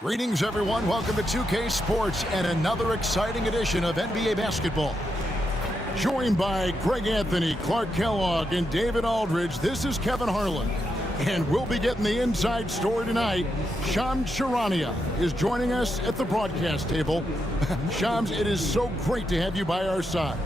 Greetings, everyone. Welcome to 2K Sports and another exciting edition of NBA basketball. Joined by Greg Anthony, Clark Kellogg, and David Aldridge, this is Kevin Harlan. And we'll be getting the inside story tonight. Shams Charania is joining us at the broadcast table. Shams, it is so great to have you by our side.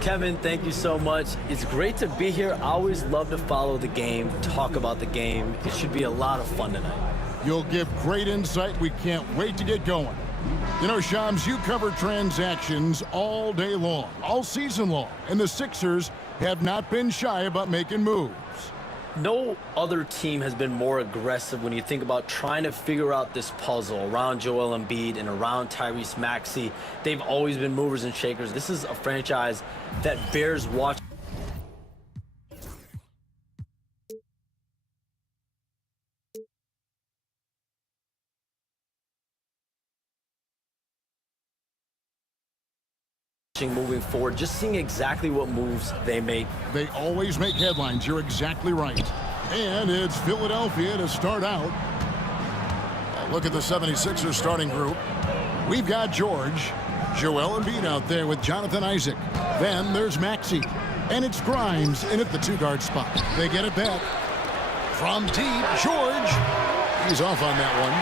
Kevin, thank you so much. It's great to be here. I always love to follow the game, talk about the game. It should be a lot of fun tonight. You'll give great insight. We can't wait to get going. You know, Shams, you cover transactions all day long, all season long, and the Sixers have not been shy about making moves. No other team has been more aggressive when you think about trying to figure out this puzzle around Joel Embiid and around Tyrese Maxey. They've always been movers and shakers. This is a franchise that bears watching. Moving forward, just seeing exactly what moves they make. They always make headlines. You're exactly right. And it's Philadelphia to start out. Look at the 76ers starting group. We've got George, Joel Embiid out there with Jonathan Isaac. Then there's Maxey. And it's Grimes in at the two-guard spot. They get it back. From deep, George. He's off on that one.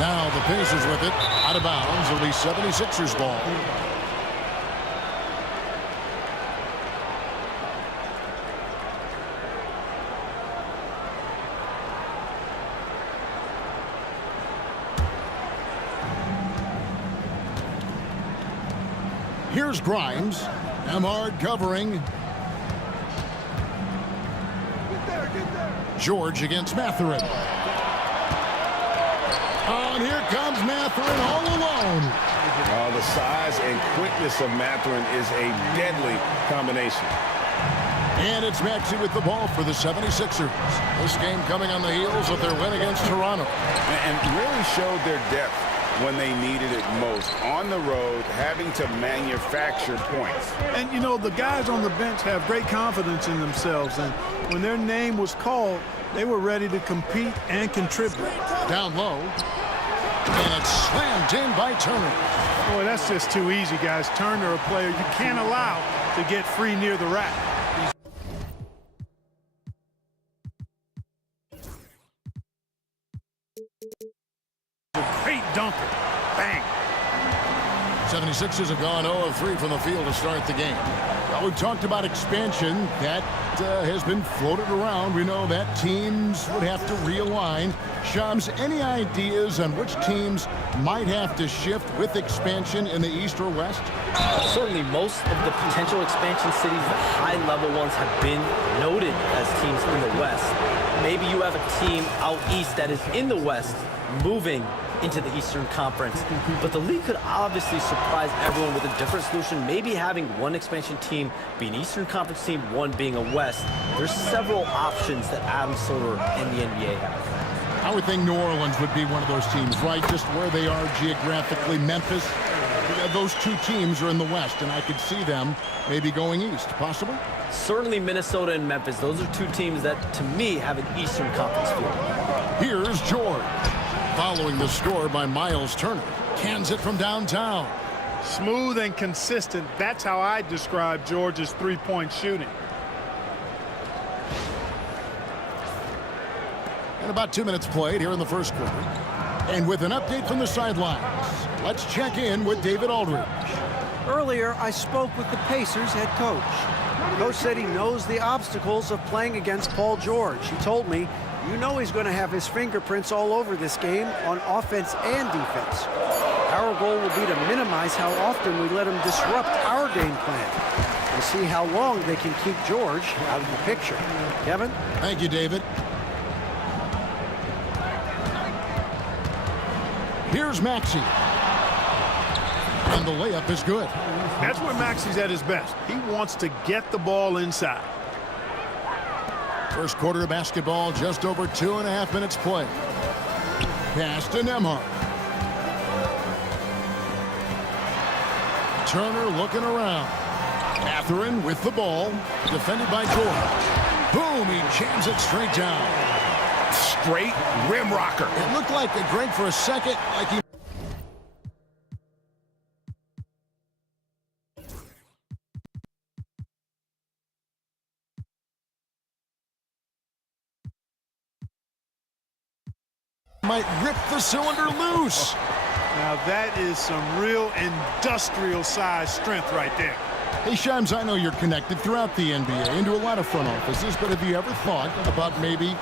Now the Pacers with it. Out of bounds. It'll be 76ers ball. Here's Grimes. Emard covering. Get there. George against Mathurin. Oh, and here comes Mathurin all alone. The size and quickness of Mathurin is a deadly combination. And it's Maxey with the ball for the 76ers. This game coming on the heels of their win against Toronto. And really showed their depth when they needed it most. On the road, having to manufacture points. And, you know, the guys on the bench have great confidence in themselves. And when their name was called, they were ready to compete and contribute. Down low. And it's slammed in by Turner. Boy, that's just too easy, guys. Turner, a player you can't allow to get free near the rack. Great dunker. Bang. 76ers have gone 0 of 3 from the field to start the game. Well, we've talked about expansion. That has been floated around. We know that teams would have to realign. Shams, any ideas on which teams might have to shift with expansion in the East or West? Certainly most of the potential expansion cities, the high-level ones, have been noted as teams in the West. Maybe you have a team out east that is in the West moving into the Eastern Conference. But the league could obviously surprise everyone with a different solution. Maybe having one expansion team be an Eastern Conference team, one being a West. There's several options that Adam Silver and the NBA have. I would think New Orleans would be one of those teams, right? Just where they are geographically. Memphis, those two teams are in the West, and I could see them maybe going east. Possible? Certainly Minnesota and Memphis. Those are two teams that, to me, have an Eastern Conference feel. Here's George. Following the score by Miles Turner. Cans it from downtown. Smooth and consistent. That's how I describe George's three-point shooting. And about 2 minutes played here in the first quarter. And with an update from the sidelines, let's check in with David Aldridge. Earlier, I spoke with the Pacers head coach. Coach said he knows the obstacles of playing against Paul George. He told me, you know he's going to have his fingerprints all over this game on offense and defense. Our goal will be to minimize how often we let him disrupt our game plan. We'll see how long they can keep George out of the picture. Kevin? Thank you, David. Here's Maxey. And the layup is good. That's where Maxey's at his best. He wants to get the ball inside. First quarter of basketball, just over 2.5 minutes played. Pass to Nembhard. Turner looking around. Mathurin with the ball, defended by George. Boom, he jams it straight down. straight rim rocker. It looked like Greg for a second, like he might rip the cylinder loose. Now that is some real industrial size strength right there. Hey, Shams, I know you're connected throughout the NBA into a lot of front offices, but have you ever thought about maybe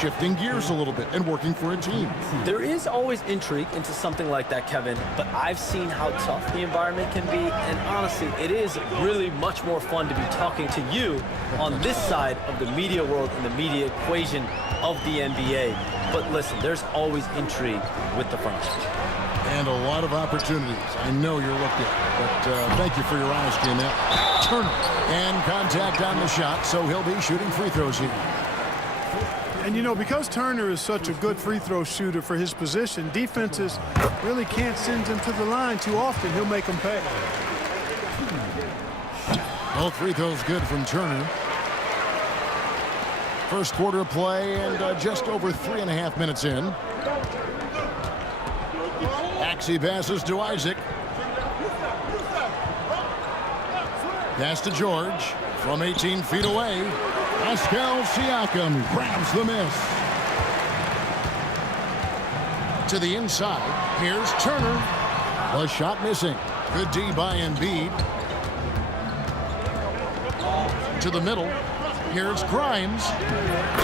shifting gears a little bit and working for a team? There is always intrigue into something like that, Kevin, but I've seen how tough the environment can be, and honestly, it is really much more fun to be talking to you on this side of the media world and the media equation of the NBA. But listen, there's always intrigue with the front office. And a lot of opportunities. I know you're looked at, but thank you for your honesty in that. Turner, and contact on the shot, so he'll be shooting free throws here. And, you know, because Turner is such a good free throw shooter for his position, defenses really can't send him to the line too often. He'll make them pay. Both free throws good from Turner. First quarter play and just over 3.5 minutes in. Maxey passes to Isaac. Pass to George from 18 feet away. Pascal Siakam grabs the miss. To the inside. Here's Turner. The shot missing. Good D by Embiid. To the middle. Here's Grimes.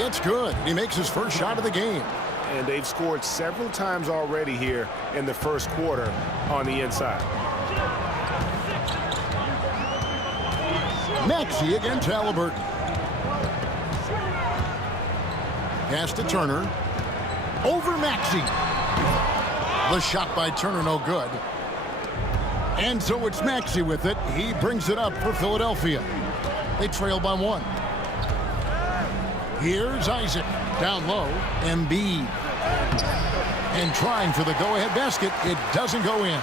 It's good. He makes his first shot of the game. And they've scored several times already here in the first quarter on the inside. Maxey against Halliburton. Pass to Turner. Over Maxey. The shot by Turner, no good. And so it's Maxey with it. He brings it up for Philadelphia. They trail by 1. Here's Isaac. Down low, Embiid. And trying for the go-ahead basket. It doesn't go in.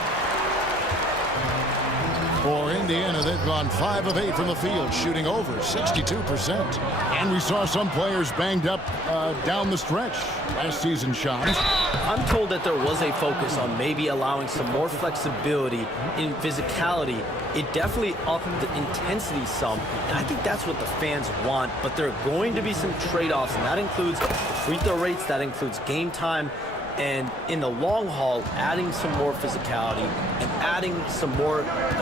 For Indiana, they've gone 5 of 8 from the field, shooting over 62%. And we saw some players banged up down the stretch last season, shots. I'm told that there was a focus on maybe allowing some more flexibility in physicality. It definitely upped the intensity some, and I think that's what the fans want, but there are going to be some trade-offs, and that includes free throw rates, that includes game time, and in the long haul, adding some more physicality and adding some more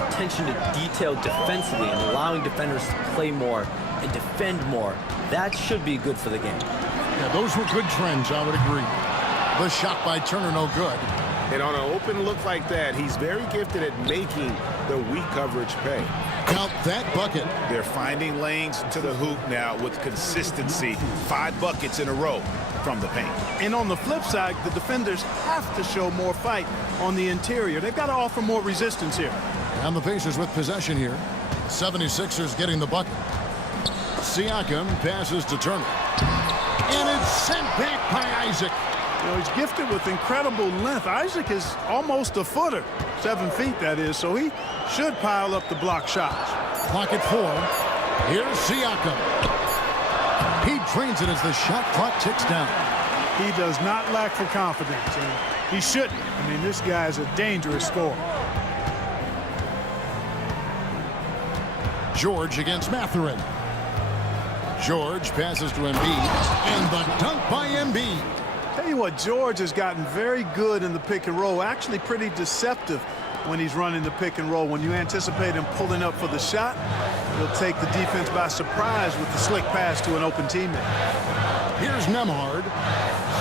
attention to detail defensively and allowing defenders to play more and defend more. That should be good for the game. Yeah, those were good trends, I would agree. The shot by Turner, no good. And on an open look like that, he's very gifted at making the weak coverage pay. Count that bucket. They're finding lanes to the hoop now with consistency. 5 buckets in a row from the paint. And on the flip side, the defenders have to show more fight on the interior. They've got to offer more resistance here. And the Pacers with possession here. 76ers getting the bucket. Siakam passes to Turner. And it's sent back by Isaac. You know, he's gifted with incredible length. Isaac is almost a footer, 7 feet that is, so he should pile up the block shots. Clock at 4. Here's Siakam. He drains it as the shot clock ticks down. He does not lack for confidence, and he shouldn't. I mean, this guy is a dangerous scorer. George against Mathurin. George passes to Embiid, and the dunk by Embiid. Tell you what, George has gotten very good in the pick and roll, actually pretty deceptive when he's running the pick and roll. When you anticipate him pulling up for the shot, he'll take the defense by surprise with the slick pass to an open teammate. Here's Nembhard,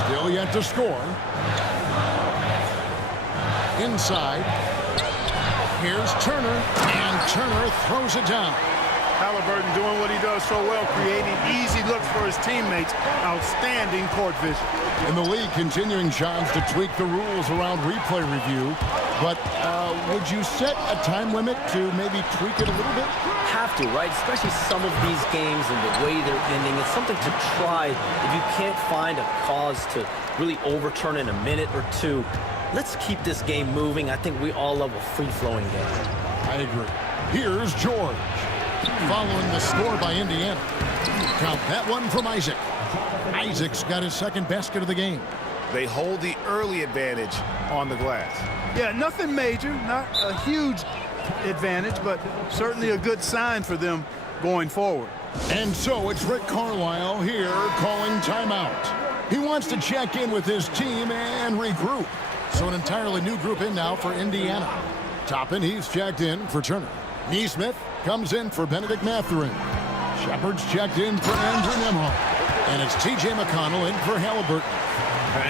still yet to score. Inside, here's Turner, and Turner throws it down. Halliburton doing what he does so well, creating easy looks for his teammates. Outstanding court vision. In the league, continuing Johns to tweak the rules around replay review. But would you set a time limit to maybe tweak it a little bit? Have to, right? Especially some of these games and the way they're ending. It's something to try. If you can't find a cause to really overturn in a minute or two, let's keep this game moving. I think we all love a free-flowing game. I agree. Here's George. Following the score by Indiana. Count that one from Isaac. Isaac's got his second basket of the game. They hold the early advantage on the glass. Yeah, nothing major, not a huge advantage, but certainly a good sign for them going forward. And so it's Rick Carlisle here calling timeout. He wants to check in with his team and regroup. So an entirely new group in now for Indiana. Toppin, he's checked in for Turner. Neesmith comes in for Benedict Mathurin. Shepard's checked in for Andrew Nembhard. And it's T.J. McConnell in for Halliburton.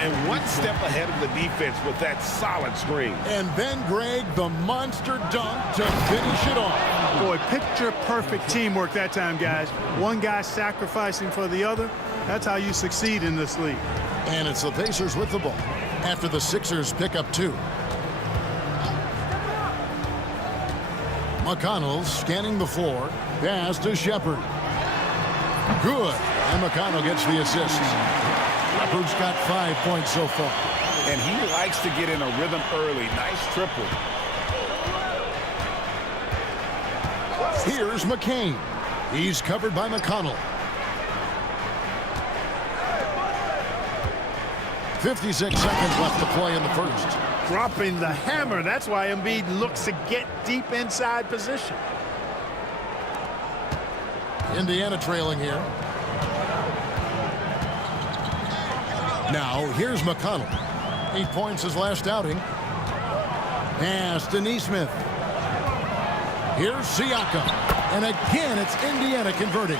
And one step ahead of the defense with that solid screen. And then Greg, the monster dunk to finish it off. Boy, picture-perfect teamwork that time, guys. One guy sacrificing for the other. That's how you succeed in this league. And it's the Pacers with the ball after the Sixers pick up 2. McConnell scanning the floor. Pass to Shepard. Good. And McConnell gets the assist. Shepard's got 5 points so far. And he likes to get in a rhythm early. Nice triple. Here's McCain. He's covered by McConnell. 56 seconds left to play in the first. Dropping the hammer. That's why Embiid looks to get deep inside position. Indiana trailing here. Now, here's McConnell. 8 points his last outing. Pass to Neesmith. Here's Siakam. And again, it's Indiana converting.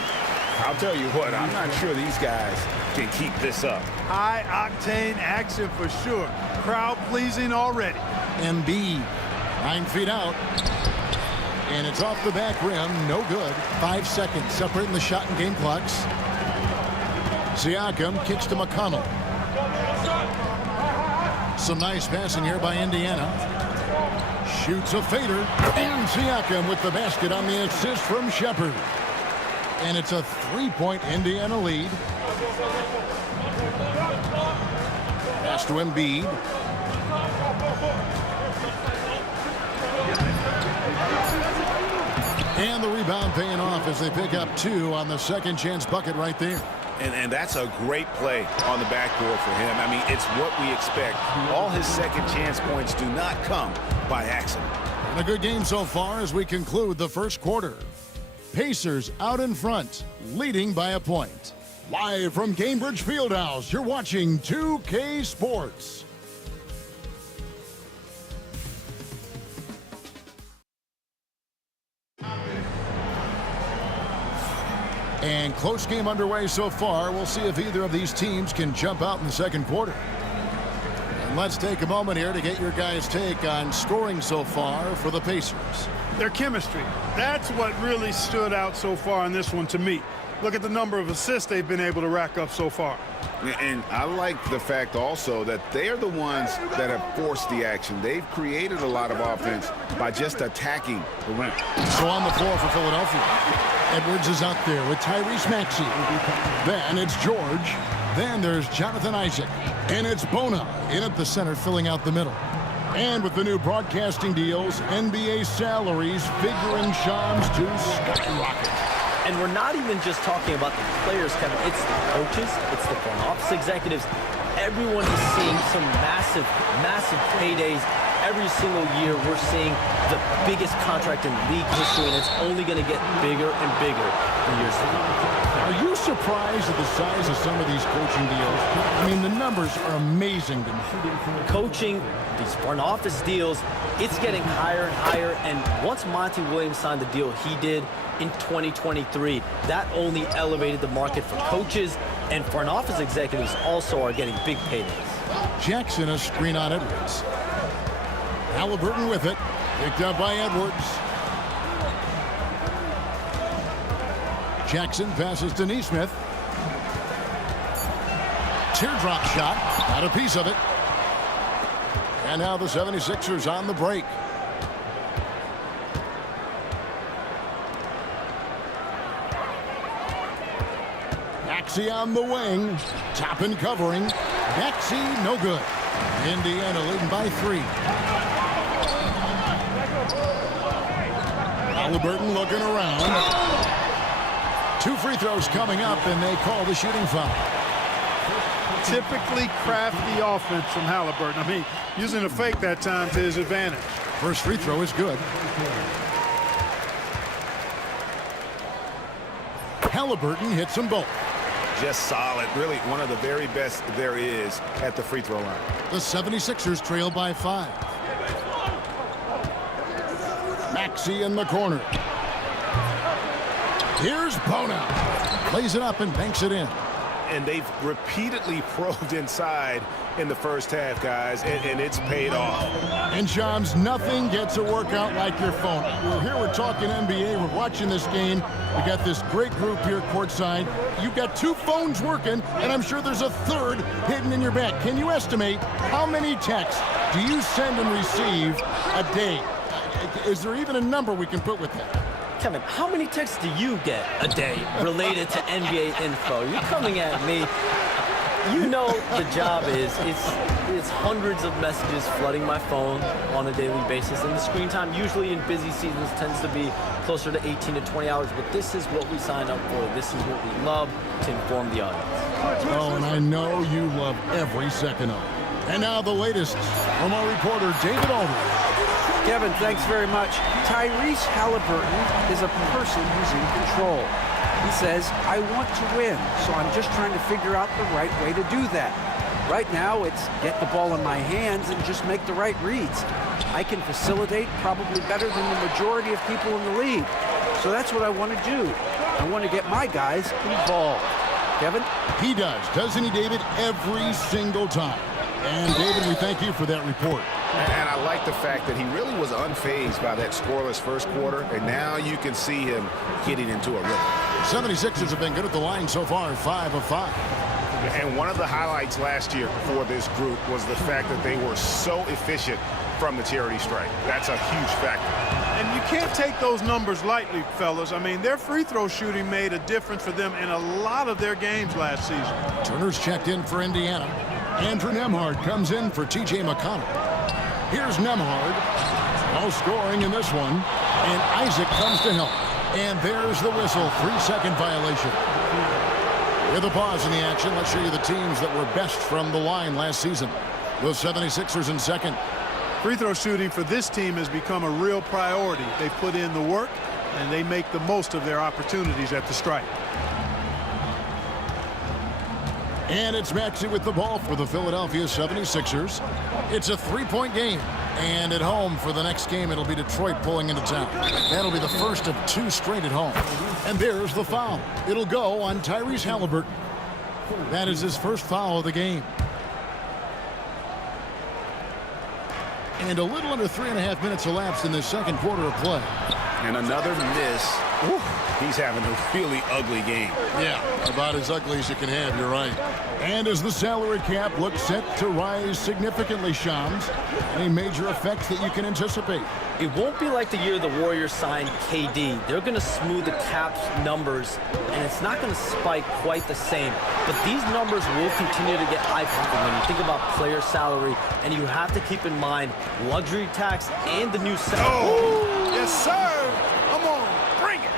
I'll tell you what, I'm not sure these guys can keep this up. High-octane action for sure. Crowd-pleasing already. Embiid, 9 feet out. And it's off the back rim, no good. 5 seconds separating the shot and game clocks. Siakam kicks to McConnell. Some nice passing here by Indiana. Shoots a fader. And Siakam with the basket on the assist from Shepard. And it's a 3-point Indiana lead. Pass to Embiid. And the rebound paying off as they pick up 2 on the second chance bucket right there. And that's a great play on the backboard for him. I mean, it's what we expect. All his second chance points do not come by accident. And a good game so far as we conclude the first quarter. Pacers out in front, leading by a point. Live from Cambridge Fieldhouse, you're watching 2K Sports. And close game underway so far. We'll see if either of these teams can jump out in the second quarter. And let's take a moment here to get your guys' take on scoring so far for the Pacers. Their chemistry. That's what really stood out so far in this one to me. Look at the number of assists they've been able to rack up so far. And I like the fact also that they're the ones that have forced the action. They've created a lot of offense by just attacking the rim. So on the floor for Philadelphia, Edwards is out there with Tyrese Maxey. Then it's George. Then there's Jonathan Isaac. And it's Bona in at the center, filling out the middle. And with the new broadcasting deals, NBA salaries figuring Shams to skyrocket. And we're not even just talking about the players, Kevin. It's the coaches, it's the front office executives. Everyone is seeing some massive, massive paydays. Every single year, we're seeing the biggest contract in league history, and it's only going to get bigger and bigger in years to come. Are you surprised at the size of some of these coaching deals? I mean, the numbers are amazing to me. Coaching, these front office deals, it's getting higher and higher. And once Monty Williams signed the deal he did in 2023, that only elevated the market for coaches, and front office executives also are getting big paydays. Jackson, a screen on Edwards. Halliburton with it. Picked up by Edwards. Jackson passes to Neesmith. Teardrop shot. Got a piece of it. And now the 76ers on the break. Maxey on the wing. Toppin covering. Maxey, no good. Indiana leading by 3. Halliburton looking around. 2 free throws coming up, and they call the shooting foul. typically crafty offense from Halliburton. I mean, using a fake that time to his advantage. First free throw is good. Halliburton hits them both. Just solid. Really one of the very best there is at the free throw line. The 76ers trail by 5. Maxey in the corner. Here's Bona. Plays it up and banks it in. And they've repeatedly probed inside in the first half, guys, and it's paid off. And Shams, nothing gets a workout like your phone. We're here, we're talking NBA, we're watching this game. We got this great group here courtside. You've got 2 phones working, and I'm sure there's a third hidden in your bag. Can you estimate how many texts do you send and receive a day? Is there even a number we can put with that? Kevin, how many texts do you get a day related to NBA info? You're coming at me. You know the job is, it's hundreds of messages flooding my phone on a daily basis. And the screen time usually in busy seasons tends to be closer to 18 to 20 hours. But this is what we signed up for. This is what we love to inform the audience. Oh, and I know you love every second of it. And now the latest from our reporter, David Aldridge. Kevin, thanks very much. Tyrese Halliburton is a person who's in control. He says, I want to win, so I'm just trying to figure out the right way to do that. Right now, it's get the ball in my hands and just make the right reads. I can facilitate probably better than the majority of people in the league. So that's what I want to do. I want to get my guys involved. Kevin? He doesn't he, David? Every single time. And, David, we thank you for that report. And I like the fact that he really was unfazed by that scoreless first quarter, and now you can see him getting into a rhythm. 76ers have been good at the line so far, 5 of 5. And one of the highlights last year for this group was the fact that they were so efficient from the charity stripe. That's a huge factor. And you can't take those numbers lightly, fellas. I mean, their free throw shooting made a difference for them in a lot of their games last season. Turner's checked in for Indiana. Andrew Nembhard comes in for T.J. McConnell. Here's Nembhard. No scoring in this one. And Isaac comes to help. And there's the whistle. 3-second violation. With a pause in the action, let's show you the teams that were best from the line last season. The 76ers in second. Free throw shooting for this team has become a real priority. They put in the work, and they make the most of their opportunities at the stripe. And it's Maxey with the ball for the Philadelphia 76ers. It's a 3-point game. And at home for the next game, it'll be Detroit pulling into town. That'll be the first of 2 straight at home. And there's the foul. It'll go on Tyrese Halliburton. That is his first foul of the game. And a little under 3.5 minutes elapsed in the second quarter of play. And another miss. Whew. He's having a really ugly game. Yeah, about as ugly as you can have, you're right. And as the salary cap looks set to rise significantly, Shams, any major effects that you can anticipate? It won't be like the year the Warriors signed KD. They're going to smooth the cap's numbers, and it's not going to spike quite the same. But these numbers will continue to get eye-popping when you think about player salary, and you have to keep in mind luxury tax and the new salary. Oh, yes, sir. Come on, bring it.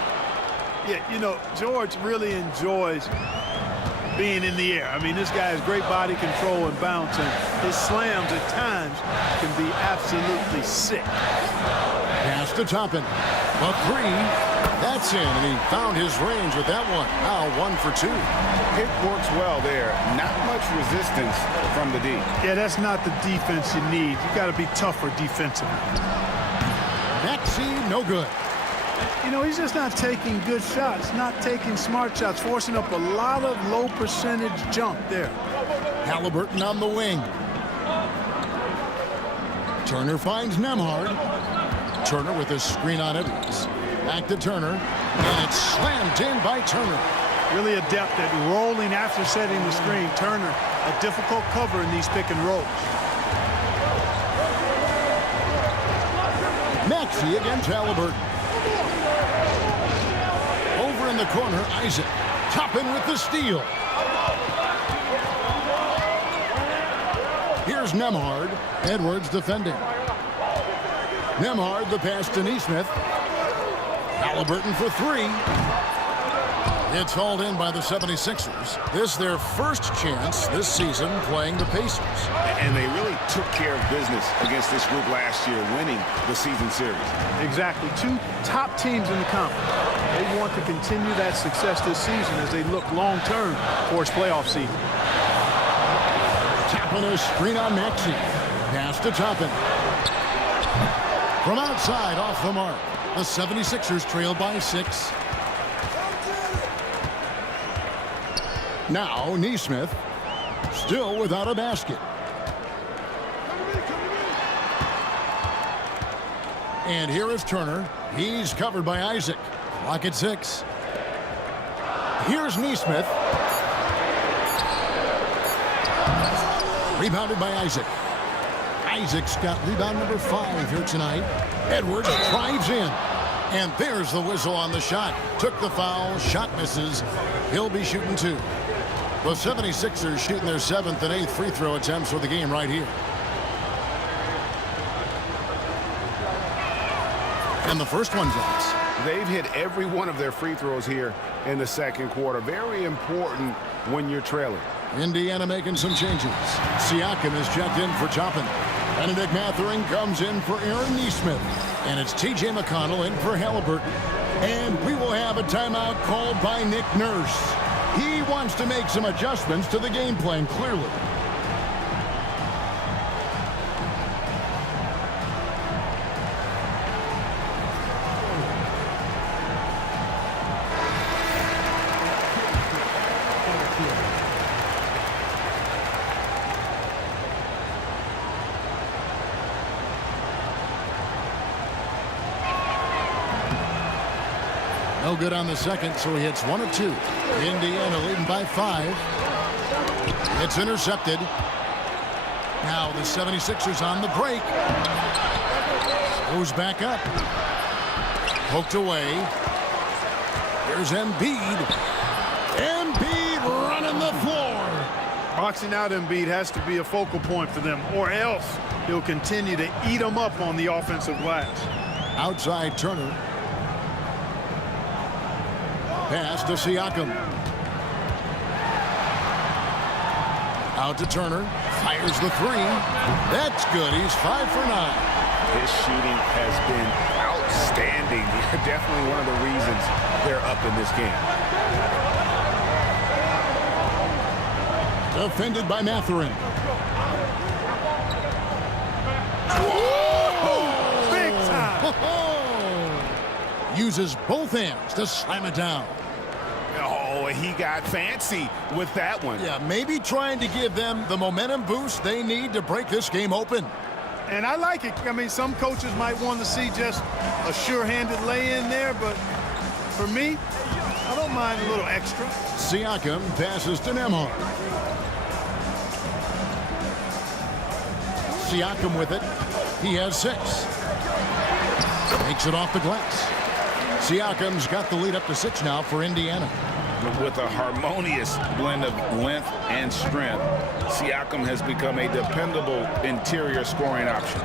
Yeah, you know, George really enjoys being in the air. I mean, this guy has great body control and bounce, and his slams at times can be absolutely sick. Pass to Toppin. A 3. That's in, and he found his range with that one. Now 1 for 2. It works well there. Not much resistance from the D. Yeah, that's not the defense you need. You got to be tougher defensively. Maxey, no good. You know, he's just not taking good shots, not taking smart shots, forcing up a lot of low percentage jump there. Halliburton on the wing. Turner finds Nembhard. Turner with his screen on Edwards. Back to Turner, and it's slammed in by Turner. Really adept at rolling after setting the screen. Turner, a difficult cover in these pick and rolls. Maxey against Halliburton. Over in the corner, Isaac. Toppin with the steal. Here's Nembhard. Edwards defending. Nembhard, the pass to Nesmith. Halliburton for 3. It's hauled in by the 76ers. This their first chance this season playing the Pacers. And they really took care of business against this group last year, winning the season series. Exactly. Two top teams in the conference. They want to continue that success this season as they look long-term towards playoff season. Toppin a screen on Maxey. Pass to Toppin. From outside, off the mark. The 76ers trail by 6. Now, Neesmith, still without a basket. And here is Turner. He's covered by Isaac. Clock at 6. Here's Neesmith. Rebounded by Isaac. Isaac's got rebound number 5 here tonight. Edwards drives in. And there's the whistle on the shot. Took the foul. Shot misses. He'll be shooting 2. The 76ers shooting their 7th and 8th free throw attempts for the game right here. And the first one drops. They've hit every one of their free throws here in the second quarter. Very important when you're trailing. Indiana making some changes. Siakam is checked in for Toppin. Benedict Mathurin comes in for Aaron Neesmith. And it's T.J. McConnell in for Halliburton. And we will have a timeout called by Nick Nurse. He wants to make some adjustments to the game plan, clearly. No good on the second, so he hits 1 of 2. Indiana leading by 5. It's intercepted. Now the 76ers on the break. Goes back up. Poked away. Here's Embiid. Embiid running the floor. Boxing out Embiid has to be a focal point for them, or else he'll continue to eat them up on the offensive glass. Outside Turner. Pass to Siakam. Out to Turner. Fires the 3. That's good. He's 5 for 9. His shooting has been outstanding. Definitely one of the reasons they're up in this game. Defended by Mathurin. Big time. Uses both hands to slam it down. Oh, he got fancy with that one. Yeah, maybe trying to give them the momentum boost they need to break this game open. And I like it. I mean, some coaches might want to see just a sure-handed lay-in there, but for me, I don't mind a little extra. Siakam passes to Nembhard. Siakam with it. He has 6. Takes it off the glass. Siakam's got the lead up to 6 now for Indiana. With a harmonious blend of length and strength, Siakam has become a dependable interior scoring option.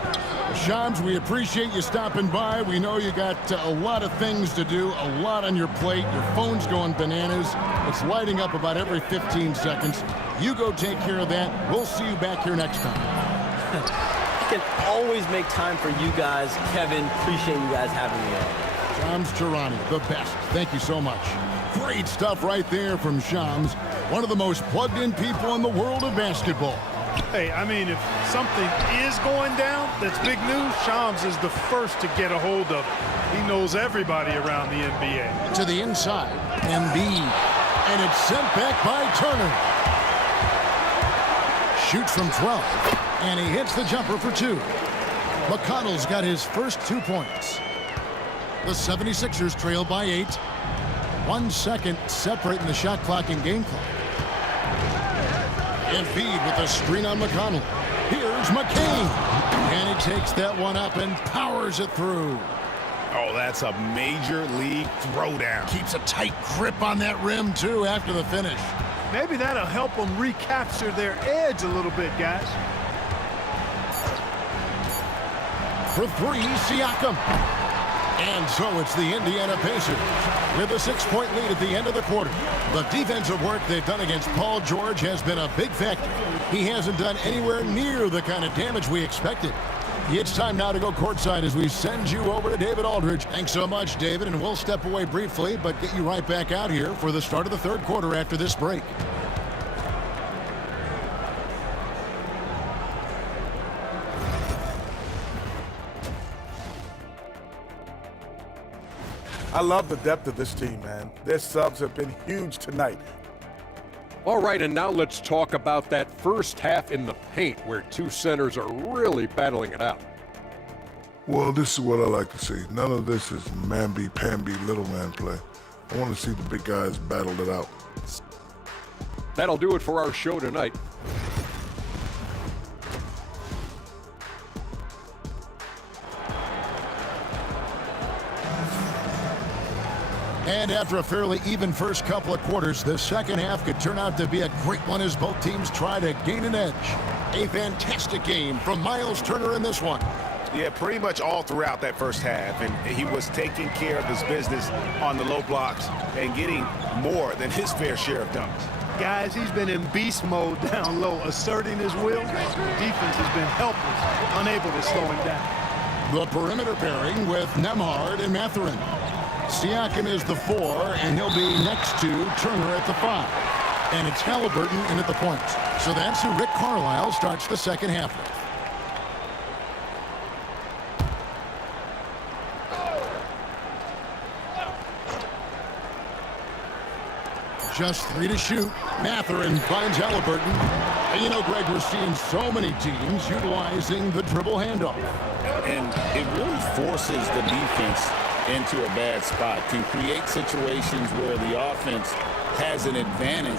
Shams, we appreciate you stopping by. We know you got a lot of things to do, a lot on your plate. Your phone's going bananas. It's lighting up about every 15 seconds. You go take care of that. We'll see you back here next time. I can always make time for you guys. Kevin, appreciate you guys having me on. Shams Charania, the best. Thank you so much. Great stuff right there from Shams, one of the most plugged-in people in the world of basketball. Hey, I mean, if something is going down that's big news, Shams is the first to get a hold of it. He knows everybody around the NBA. To the inside, Embiid, and it's sent back by Turner. Shoots from 12, and he hits the jumper for 2. McConnell's got his first 2 points. The 76ers trail by 8. 1 second separating the shot clock and game clock. Embiid with a screen on McConnell. Here's McCain. And he takes that one up and powers it through. Oh, that's a major league throwdown. Keeps a tight grip on that rim, too, after the finish. Maybe that'll help them recapture their edge a little bit, guys. For 3, Siakam. And so it's the Indiana Pacers with a 6-point lead at the end of the quarter. The defensive work they've done against Paul George has been a big factor. He hasn't done anywhere near the kind of damage we expected. It's time now to go courtside as we send you over to David Aldridge. Thanks so much, David, and we'll step away briefly, but get you right back out here for the start of the third quarter after this break. I love the depth of this team, man. Their subs have been huge tonight. All right, and now let's talk about that first half in the paint where two centers are really battling it out. Well, this is what I like to see. None of this is mamby-pamby little man play. I want to see the big guys battle it out. That'll do it for our show tonight. And after a fairly even first couple of quarters, the second half could turn out to be a great one as both teams try to gain an edge. A fantastic game from Miles Turner in this one. Yeah, pretty much all throughout that first half, and he was taking care of his business on the low blocks and getting more than his fair share of dunks. Guys, he's been in beast mode down low, asserting his will. Defense has been helpless, unable to slow him down. The perimeter pairing with Nembhard and Mathurin. Siakam is the 4, and he'll be next to Turner at the 5. And it's Halliburton in at the point. So that's who Rick Carlisle starts the second half with. Just 3 to shoot. Mathurin finds Halliburton. And you know, Greg, we're seeing so many teams utilizing the dribble handoff. And it really forces the defense into a bad spot, can create situations where the offense has an advantage,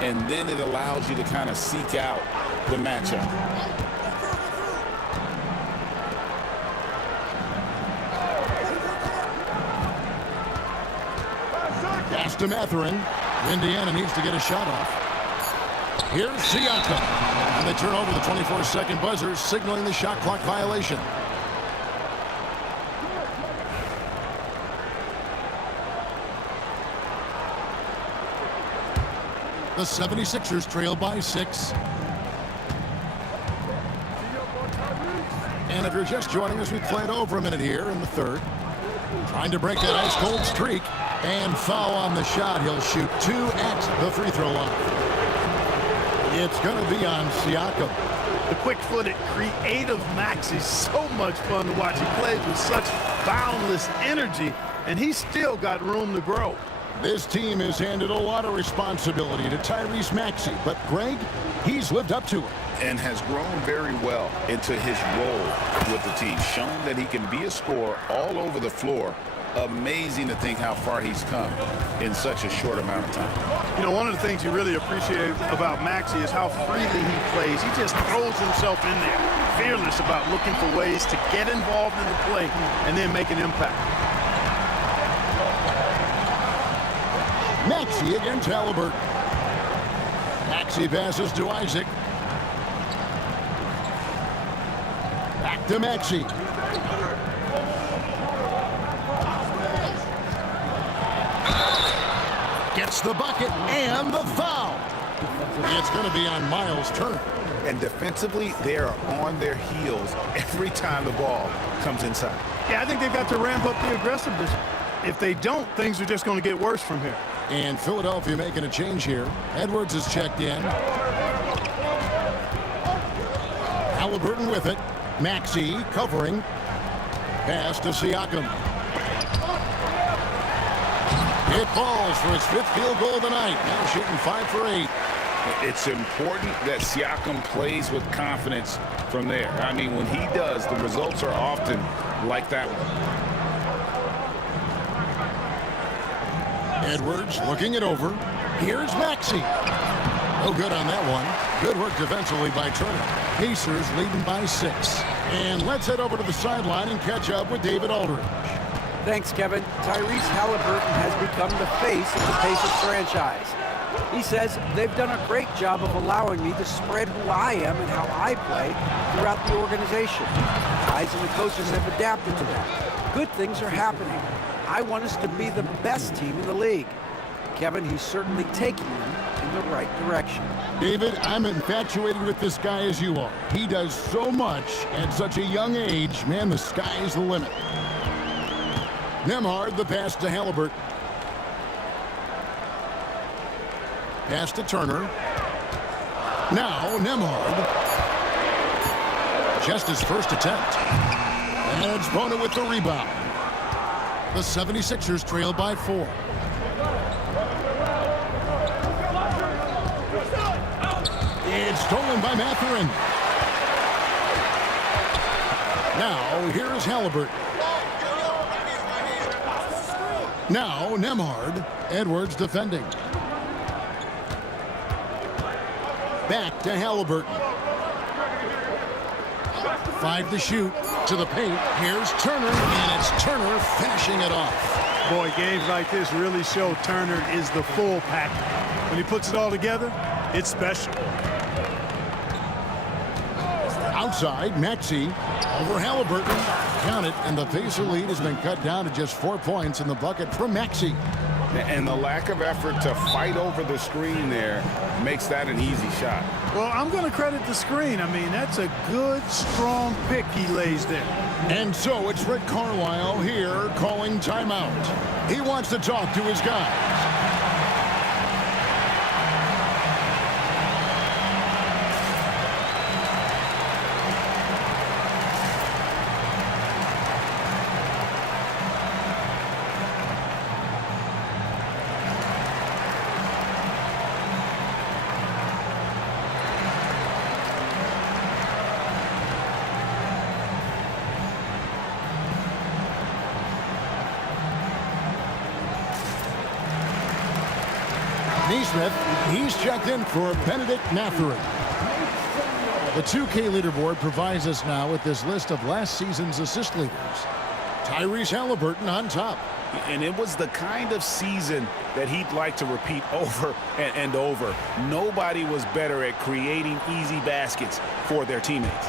and then it allows you to kind of seek out the matchup. Pass to Mathurin. Indiana needs to get a shot off. Here's Siakam. And they turn over the 24-second buzzer, signaling the shot clock violation. The 76ers trail by 6. And if you're just joining us, we've played over a minute here in the third. Trying to break that ice-cold streak. And foul on the shot. He'll shoot 2 at the free throw line. It's going to be on Siakam. The quick-footed, creative Max is so much fun to watch. He plays with such boundless energy, and he's still got room to grow. This team has handed a lot of responsibility to Tyrese Maxey, but Greg, he's lived up to it. And has grown very well into his role with the team, shown that he can be a scorer all over the floor. Amazing to think how far he's come in such a short amount of time. You know, one of the things you really appreciate about Maxey is how freely he plays. He just throws himself in there, fearless about looking for ways to get involved in the play and then make an impact. Maxey against Halliburton. Maxey passes to Isaac. Back to Maxey. Gets the bucket and the foul. It's going to be on Miles Turner. And defensively, they are on their heels every time the ball comes inside. Yeah, I think they've got to ramp up the aggressiveness. If they don't, things are just going to get worse from here. And Philadelphia making a change here. Edwards is checked in. Halliburton with it. Maxey covering. Pass to Siakam. It falls for his 5th field goal of the night. Now shooting 5 for 8. It's important that Siakam plays with confidence from there. I mean, when he does, the results are often like that one. Edwards looking it over. Here's Maxey. No good on that one. Good work defensively by Turner. Pacers leading by 6. And let's head over to the sideline and catch up with David Aldridge. Thanks, Kevin. Tyrese Halliburton has become the face of the Pacers franchise. He says they've done a great job of allowing me to spread who I am and how I play throughout the organization. Guys and the coaches have adapted to that. Good things are happening. I want us to be the best team in the league. Kevin, he's certainly taking them in the right direction. David, I'm infatuated with this guy as you are. He does so much at such a young age. Man, the sky is the limit. Nembhard, the pass to Halliburton. Pass to Turner. Now, Nembhard. Just his first attempt. And it's Bona with the rebound. The 76ers trail by 4. It's stolen by Mathurin. Now, here's Halliburton. Now, Nembhard. Edwards defending. Back to Halliburton. 5 to shoot. To the paint. Here's Turner, and it's Turner finishing it off. Boy, games like this really show Turner is the full package. When he puts it all together, it's special. Outside, Maxey over Halliburton. Count it, and the Pacer lead has been cut down to just 4 points in the bucket from Maxey. And the lack of effort to fight over the screen there makes that an easy shot. Well, I'm going to credit the screen. I mean, that's a good, strong pick he lays there. And so it's Rick Carlisle here calling timeout. He wants to talk to his guys. Neesmith, he's checked in for Benedict Mathurin. The 2K leaderboard provides us now with this list of last season's assist leaders. Tyrese Halliburton on top. And it was the kind of season that he'd like to repeat over and over. Nobody was better at creating easy baskets for their teammates.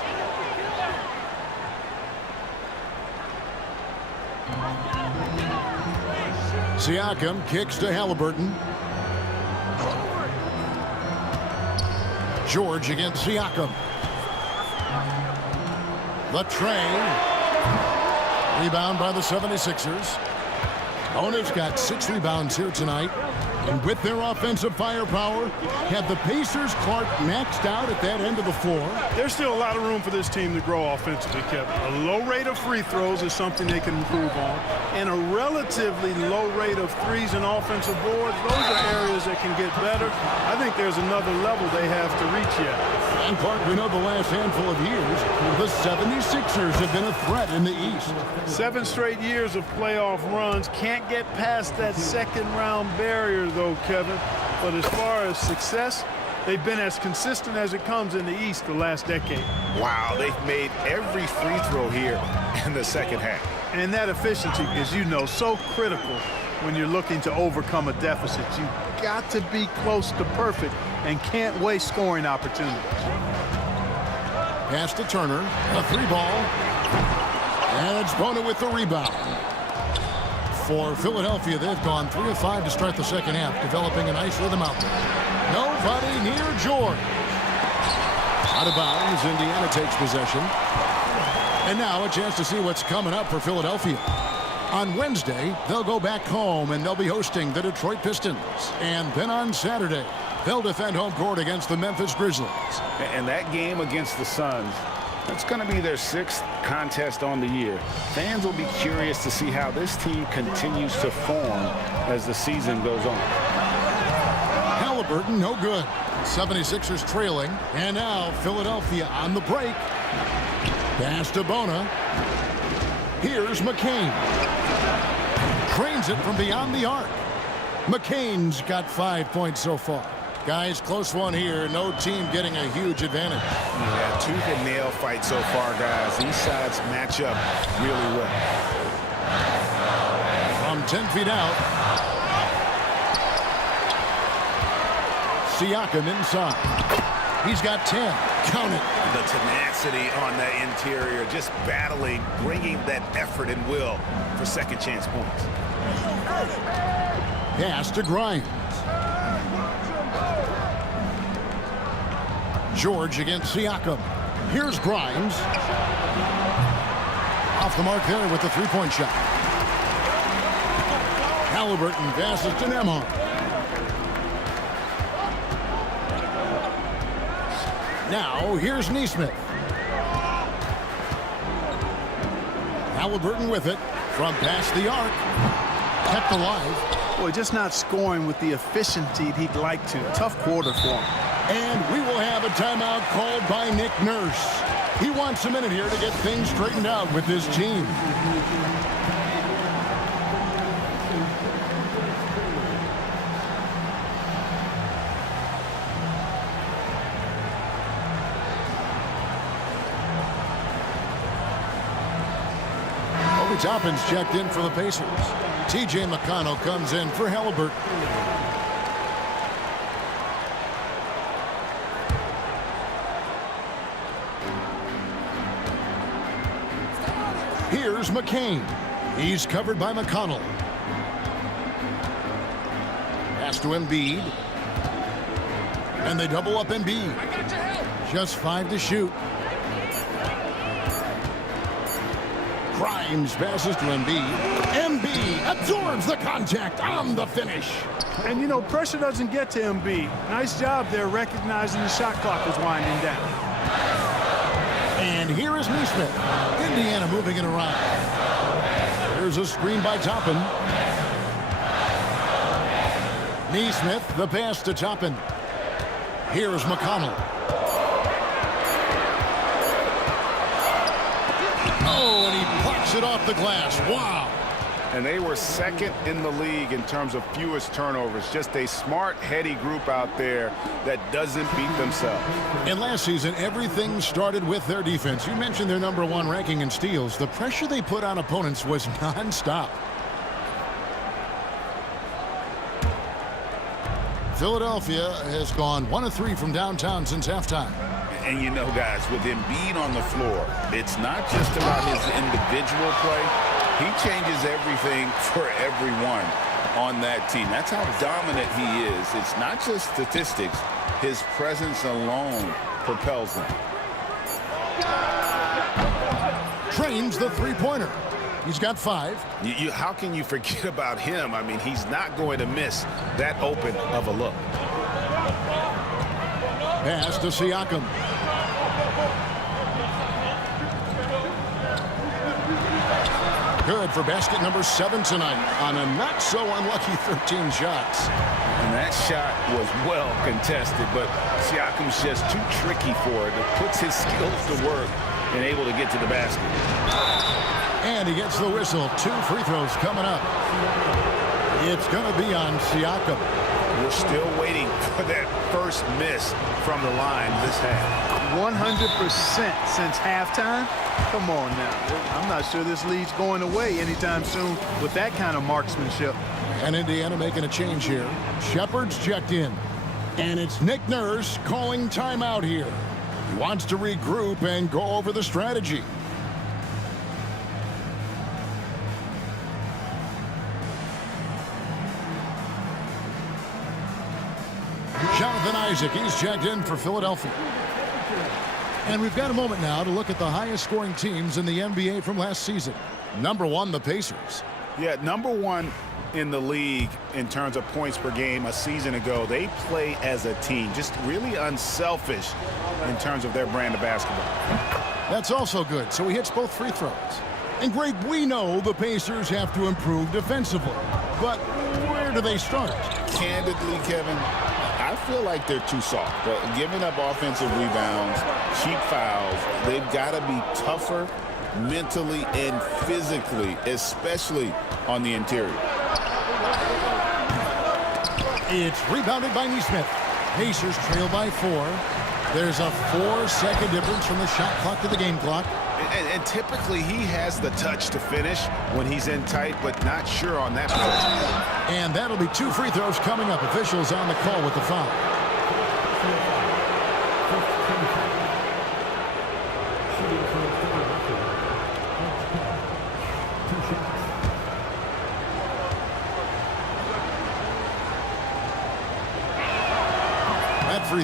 Siakam kicks to Halliburton. George against Siakam. The tray. Rebound by the 76ers. Bona's got 6 rebounds here tonight. And with their offensive firepower, have the Pacers Clark maxed out at that end of the floor? There's still a lot of room for this team to grow offensively, Kevin. A low rate of free throws is something they can improve on. And a relatively low rate of threes and offensive boards, those are areas that can get better. I think there's another level they have to reach yet. And Clark, we know the last handful of years, the 76ers have been a threat in the East. 7 straight years of playoff runs. Can't get past that second-round barrier, though, Kevin. But as far as success, they've been as consistent as it comes in the East the last decade. Wow, they've made every free throw here in the second half. And that efficiency, as you know, so critical when you're looking to overcome a deficit. You've got to be close to perfect and can't waste scoring opportunities. Pass to Turner, a 3-ball. And it's Bona with the rebound. For Philadelphia, they've gone 3 of 5 to start the second half, developing a nice rhythm out there. Nobody near George. Out of bounds, Indiana takes possession. And now a chance to see what's coming up for Philadelphia. On Wednesday, they'll go back home and they'll be hosting the Detroit Pistons. And then on Saturday, they'll defend home court against the Memphis Grizzlies. And that game against the Suns, that's going to be their 6th contest on the year. Fans will be curious to see how this team continues to form as the season goes on. Halliburton, no good. 76ers trailing. And now Philadelphia on the break. Pass to Bona. Here's McCain. Trains it from beyond the arc. McCain's got 5 points so far. Guys, close one here. No team getting a huge advantage. Yeah, tooth and nail fight so far, guys. These sides match up really well. From 10 feet out. Siakam inside. He's got 10. Count it. The tenacity on that interior, just battling, bringing that effort and will for second chance points. Pass to Grimes. George against Siakam. Here's Grimes. Off the mark there with the three-point shot. Halliburton passes to Nembhard. Now, here's Nesmith. Halliburton with it from past the arc. Kept alive. Boy, just not scoring with the efficiency he'd like to. Tough quarter for him. And we will have a timeout called by Nick Nurse. He wants a minute here to get things straightened out with his team. Obi Toppin's checked in for the Pacers. TJ McConnell comes in for Halliburton. Here's McCain. He's covered by McConnell. Pass to Embiid. And they double up Embiid. Just 5 to shoot. Grimes passes to Embiid. Embiid absorbs the contact on the finish. And, you know, pressure doesn't get to Embiid. Nice job there recognizing the shot clock was winding down. And here is Nesmith. Indiana moving it around. There's a screen by Toppin. Nesmith, the pass to Toppin. Here's McConnell. Oh, and he plucks it off the glass. Wow. And they were second in the league in terms of fewest turnovers. Just a smart, heady group out there that doesn't beat themselves. And last season, everything started with their defense. You mentioned their #1 ranking in steals. The pressure they put on opponents was nonstop. Philadelphia has gone 1 of 3 from downtown since halftime. And you know, guys, with Embiid on the floor, it's not just about his individual play. He changes everything for everyone on that team. That's how dominant he is. It's not just statistics. His presence alone propels them. Trains the three-pointer. He's got 5. How can you forget about him? I mean, he's not going to miss that open of a look. Pass to Siakam. Good for basket #7 tonight on a not-so-unlucky 13 shots. And that shot was well contested, but Siakam's just too tricky for it. It puts his skills to work and able to get to the basket. And he gets the whistle. 2 free throws coming up. It's going to be on Siakam. We're still waiting for that first miss from the line this half. 100% since halftime? Come on now. I'm not sure this lead's going away anytime soon with that kind of marksmanship. And Indiana making a change here. Shepard's checked in. And it's Nick Nurse calling timeout here. He wants to regroup and go over the strategy. Jonathan Isaac, he's checked in for Philadelphia. And we've got a moment now to look at the highest scoring teams in the NBA from last season. #1, the Pacers. Yeah, #1 in the league in terms of points per game a season ago. They play as a team, just really unselfish in terms of their brand of basketball. That's also good, so he hits both free throws. And Greg, we know the Pacers have to improve defensively, but where do they start? Candidly, Kevin, I feel like they're too soft. But giving up offensive rebounds, cheap fouls, they've got to be tougher mentally and physically, especially on the interior. It's rebounded by Nesmith. Pacers trail by 4. There's a 4-second difference from the shot clock to the game clock. And typically he has the touch to finish when he's in tight, but not sure on that play. And that'll be 2 free throws coming up. Officials on the call with the foul.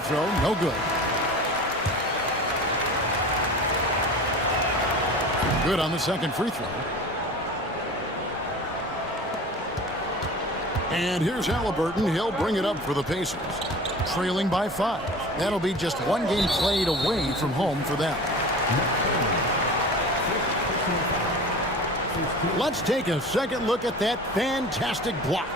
throw, no good. Good on the second free throw. And here's Halliburton. He'll bring it up for the Pacers. Trailing by 5. That'll be just one game played away from home for them. Let's take a second look at that fantastic block.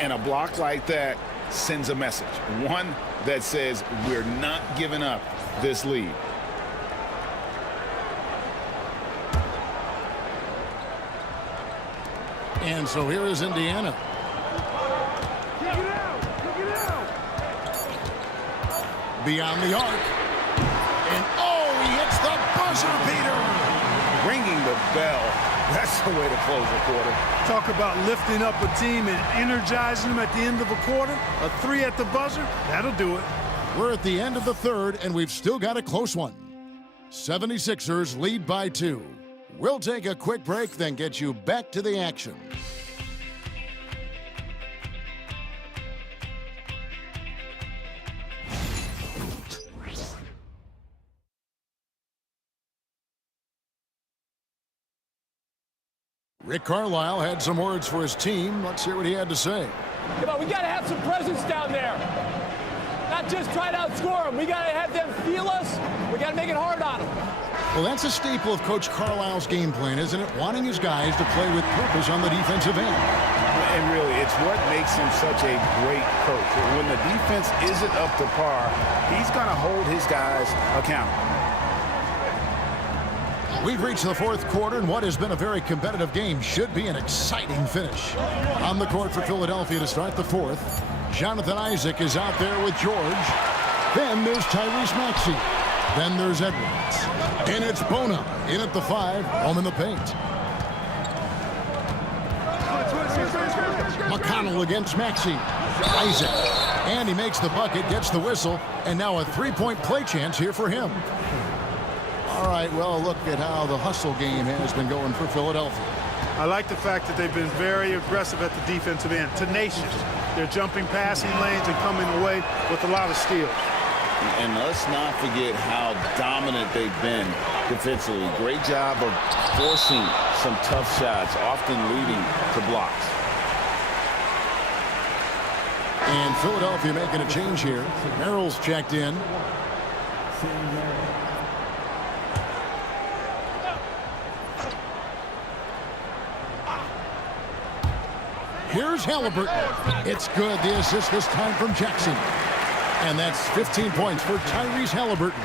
And a block like that sends a message. One that says we're not giving up this lead. And so here is Indiana. Beyond the arc. And oh, he hits the buzzer beater. Ringing the bell. That's the way to close a quarter. Talk about lifting up a team and energizing them at the end of a quarter. A 3 at the buzzer, that'll do it. We're at the end of the third, and we've still got a close one. 76ers lead by 2. We'll take a quick break, then get you back to the action. Rick Carlisle had some words for his team. Let's hear what he had to say. Come on, we got to have some presence down there. Not just try to outscore them. We got to have them feel us. We got to make it hard on them. Well, that's a staple of Coach Carlisle's game plan, isn't it? Wanting his guys to play with purpose on the defensive end. And really, it's what makes him such a great coach. When the defense isn't up to par, he's going to hold his guys accountable. We've reached the fourth quarter, and what has been a very competitive game should be an exciting finish. On the court for Philadelphia to start the fourth, Jonathan Isaac is out there with George. Then there's Tyrese Maxey. Then there's Edwards. And it's Bona in at the 5, home in the paint. McConnell against Maxey. Isaac. And he makes the bucket, gets the whistle, and now a three-point play chance here for him. All right, well, look at how the hustle game has been going for Philadelphia. I like the fact that they've been very aggressive at the defensive end, tenacious. They're jumping passing lanes and coming away with a lot of steals. And let's not forget how dominant they've been defensively. Great job of forcing some tough shots, often leading to blocks. And Philadelphia making a change here. Merrill's checked in. Here's Halliburton. It's good. The assist this time from Jackson. And that's 15 points for Tyrese Halliburton.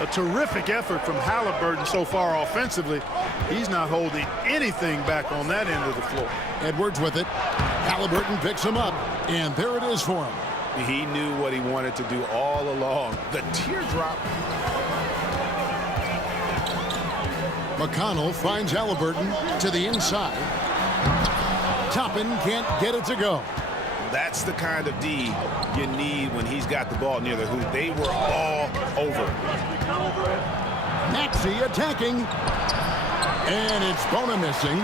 A terrific effort from Halliburton so far offensively. He's not holding anything back on that end of the floor. Edwards with it. Halliburton picks him up. And there it is for him. He knew what he wanted to do all along. The teardrop. McConnell finds Halliburton to the inside. Toppin can't get it to go. That's the kind of D you need when he's got the ball near the hoop. They were all over. Maxey attacking. And it's Bona missing.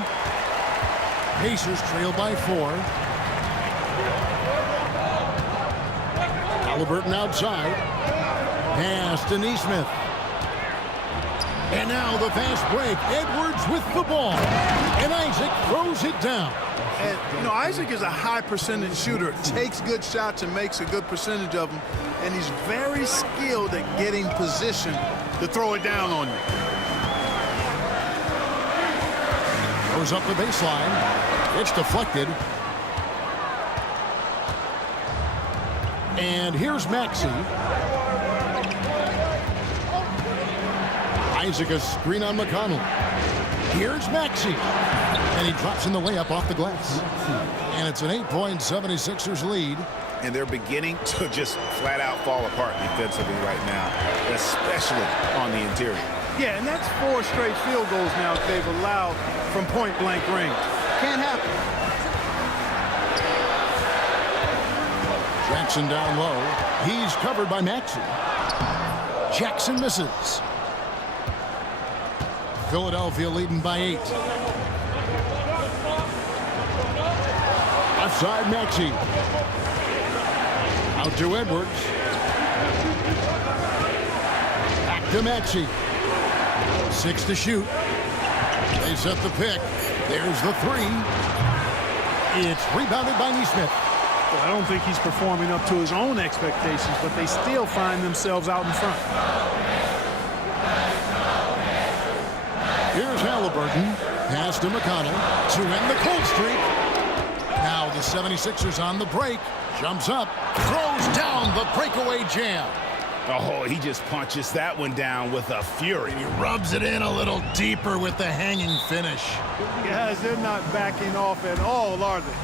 Pacers trail by 4. Halliburton outside. Pass to Nesmith. And now the fast break. Edwards with the ball. And Isaac throws it down. And, you know, Isaac is a high percentage shooter, takes good shots and makes a good percentage of them. And he's very skilled at getting position to throw it down on you. Goes up the baseline. It's deflected. And here's Maxey. Isaac a screen on McConnell. Here's Maxey. And he drops in the layup off the glass. And it's an 8-point 76ers lead. And they're beginning to just flat out fall apart defensively right now, especially on the interior. Yeah, and that's 4 straight field goals now that they've allowed from point-blank range. Can't happen. Jackson down low. He's covered by Maxey. Jackson misses. Philadelphia leading by 8. Offside Maxey. Out to Edwards. Back to Maxey. 6 to shoot. They set the pick. There's the 3. It's rebounded by Neesmith. Well, I don't think he's performing up to his own expectations, but they still find themselves out in front. Here's Halliburton. Pass to McConnell to end the cold streak. Now the 76ers on the break. Jumps up. Throws down the breakaway jam. Oh, he just punches that one down with a fury. He rubs it in a little deeper with the hanging finish. Guys, they're not backing off at all, are they?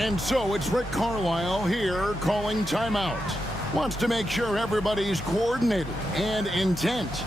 And so it's Rick Carlisle here calling timeout. Wants to make sure everybody's coordinated and intent.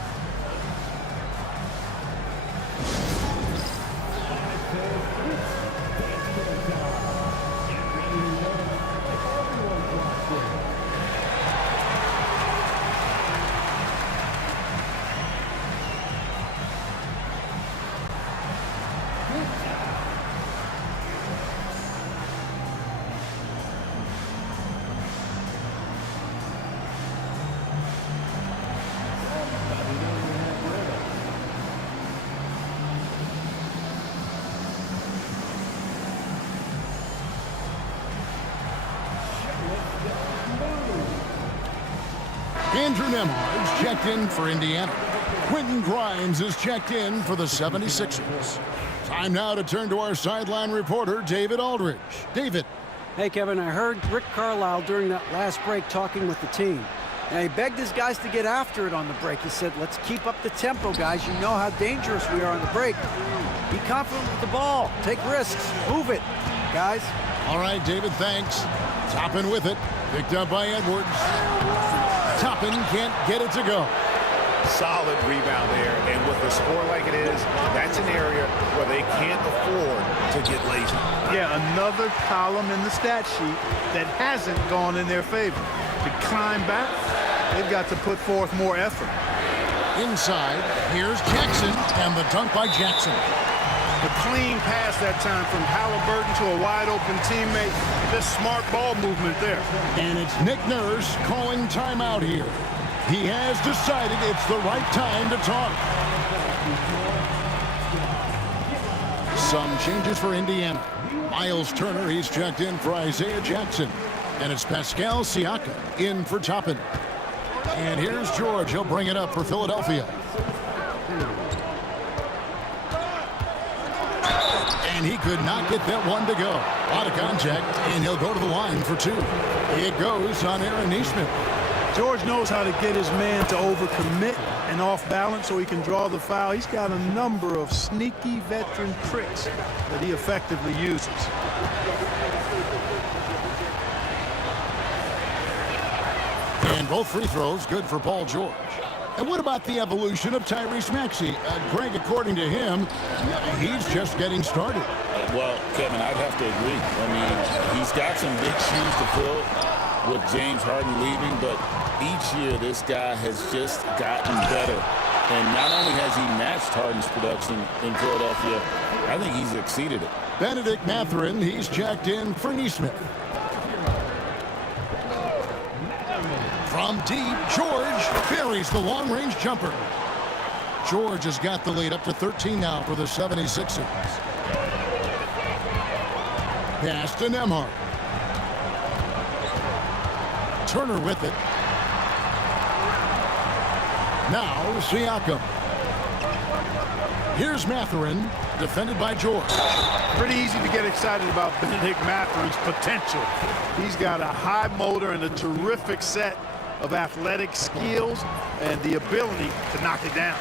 Andrew Nembhard's checked in for Indiana. Quentin Grimes is checked in for the 76ers. Time now to turn to our sideline reporter, David Aldridge. David. Hey, Kevin, I heard Rick Carlisle during that last break talking with the team. Now, he begged his guys to get after it on the break. He said, let's keep up the tempo, guys. You know how dangerous we are on the break. Be confident with the ball. Take risks. Move it, guys. All right, David, thanks. Toppin with it. Picked up by Edwards. Toppin can't get it to go. Solid rebound there, and with a score like it is, that's an area where they can't afford to get lazy. Yeah, another column in the stat sheet that hasn't gone in their favor. To climb back, they've got to put forth more effort. Inside, here's Jackson, and the dunk by Jackson. The clean pass that time from Halliburton to a wide-open teammate. Just smart ball movement there. And it's Nick Nurse calling timeout here. He has decided it's the right time to talk. Some changes for Indiana. Miles Turner, he's checked in for Isaiah Jackson. And it's Pascal Siakam in for Toppin. And here's George. He'll bring it up for Philadelphia. And he could not get that one to go. A lot of contact, and he'll go to the line for 2. It goes on Aaron Neesmith. George knows how to get his man to overcommit and off balance so he can draw the foul. He's got a number of sneaky veteran tricks that he effectively uses. And both free throws good for Paul George. And what about the evolution of Tyrese Maxey? Greg, according to him, he's just getting started. Well, Kevin, I'd have to agree. I mean, he's got some big shoes to fill with James Harden leaving, but each year this guy has just gotten better. And not only has he matched Harden's production in Philadelphia, I think he's exceeded it. Benedict Mathurin, he's checked in for Neesmith. From deep, George buries the long-range jumper. George has got the lead up to 13 now for the 76ers. Pass to Nembhard. Turner with it. Now Siakam. Here's Mathurin, defended by George. Pretty easy to get excited about Benedict Mathurin's potential. He's got a high motor and a terrific set of athletic skills and the ability to knock it down.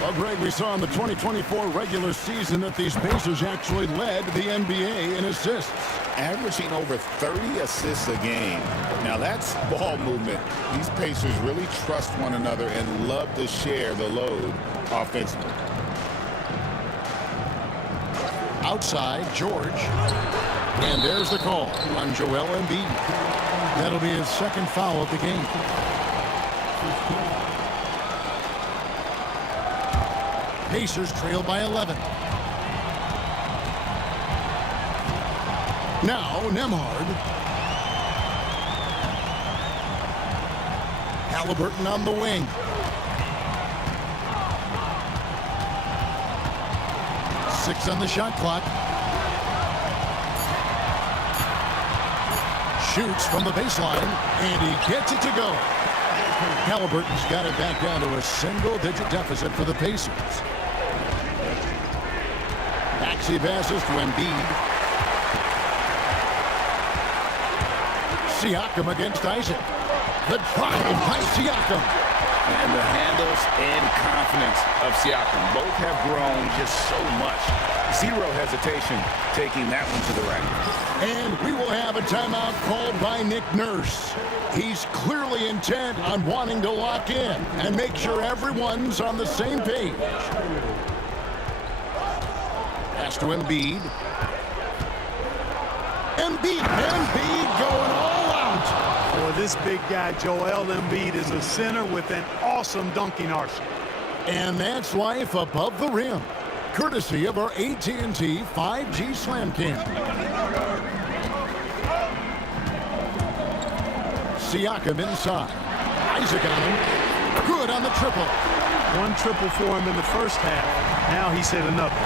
Well, Greg, we saw in the 2024 regular season that these Pacers actually led the NBA in assists. Averaging over 30 assists a game. Now that's ball movement. These Pacers really trust one another and love to share the load offensively. Outside, George. And there's the call on Joel Embiid. That'll be his second foul of the game. Pacers trail by 11. Now Nembhard. Halliburton on the wing. Six on the shot clock. Shoots from the baseline, and he gets it to go. Halliburton's got it back down to a single-digit deficit for the Pacers. Maxey passes to Embiid. Siakam against Isaac. The drive by Siakam. And the handles and confidence of Siakam both have grown just so much. Zero hesitation taking that one to the rack. And we will have a timeout called by Nick Nurse. He's clearly intent on wanting to lock in and make sure everyone's on the same page. Pass to Embiid. Embiid going all out. Boy, this big guy, Joel Embiid, is a center with an awesome dunking arsenal. And that's life above the rim, courtesy of our AT&T 5G Slam Cam. Siakam inside. Isaac on him. Good on the triple. One triple for him in the first half. Now he's hit another.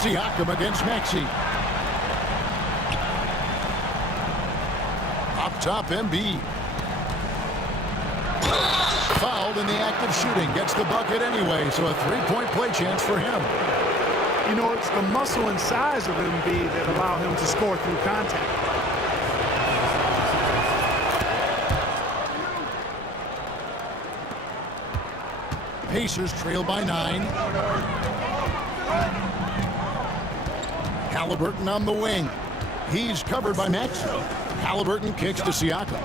Siakam against Maxey. Up top, Embiid. Fouled in the act of shooting. Gets the bucket anyway, so a three-point play chance for him. You know, it's the muscle and size of Embiid that allow him to score through contact. Pacers trail by 9. Halliburton on the wing. He's covered by Maxey. Halliburton kicks to Siakam.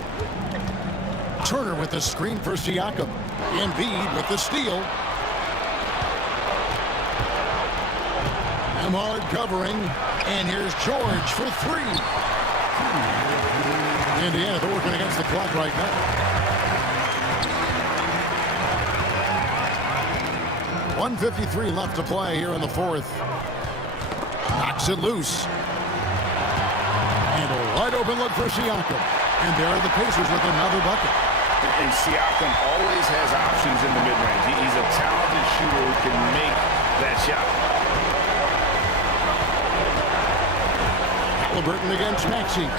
Turner with the screen for Siakam. Embiid with the steal. Ahmad covering. And here's George for 3. Indiana, they're working against the clock right now. 1:53 left to play here in the fourth. Knocks it loose. And a wide open look for Siakam. And there are the Pacers with another bucket. And Siakam always has options in the mid-range. He's a talented shooter who can make that shot. Halliburton against Maxey.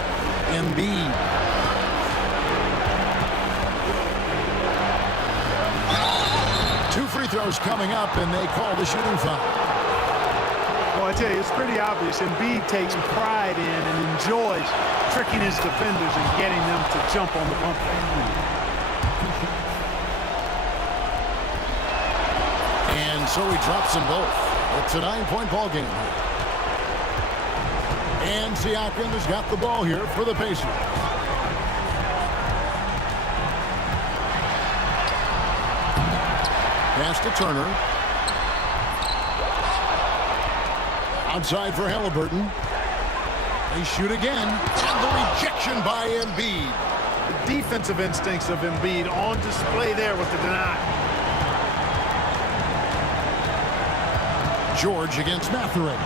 Embiid. Two free throws coming up, and they call the shooting foul. Well, I tell you, it's pretty obvious. Embiid takes pride in and enjoys tricking his defenders and getting them to jump on the pump fake. And so he drops them both. It's a 9-point ball game. And Siakam has got the ball here for the Pacers. Pass to Turner. Outside for Halliburton. They shoot again. And the rejection by Embiid. The defensive instincts of Embiid on display there with the deny. George against Mathurin.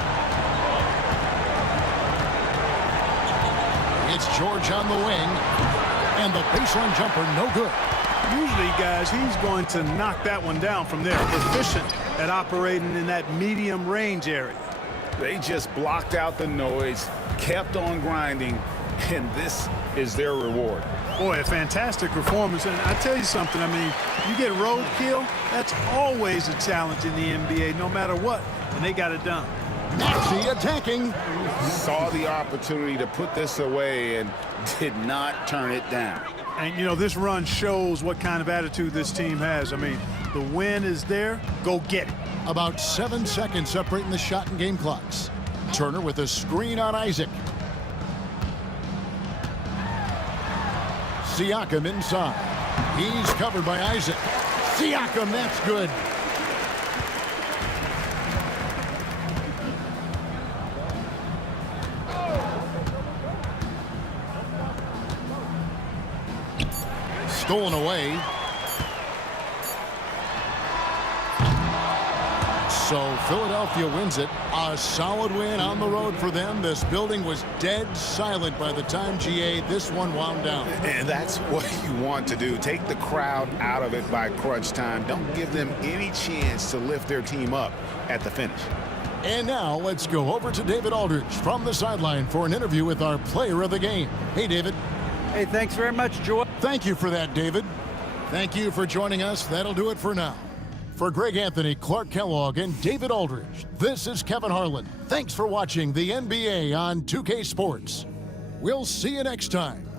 It's George on the wing. And the baseline jumper, no good. Usually, guys, he's going to knock that one down from there. Proficient at operating in that medium range area. They just blocked out the noise, kept on grinding, and this is their reward. Boy, a fantastic performance. And I tell you something, I mean, you get roadkill, that's always a challenge in the NBA, no matter what. And they got it done. Maxey attacking. Saw the opportunity to put this away and did not turn it down. And, you know, this run shows what kind of attitude this team has. I mean, the win is there. Go get it. About 7 seconds separating the shot and game clocks. Turner with a screen on Isaac. Siakam inside. He's covered by Isaac. Siakam, that's good. Stolen away. So Philadelphia wins it. A solid win on the road for them. This building was dead silent by the time, GA, this one wound down. And that's what you want to do. Take the crowd out of it by crunch time. Don't give them any chance to lift their team up at the finish. And now let's go over to David Aldridge from the sideline for an interview with our player of the game. Hey, David. Hey, thanks very much, Joel. Thank you for that, David. Thank you for joining us. That'll do it for now. For Greg Anthony, Clark Kellogg, and David Aldridge, this is Kevin Harlan. Thanks for watching the NBA on 2K Sports. We'll see you next time.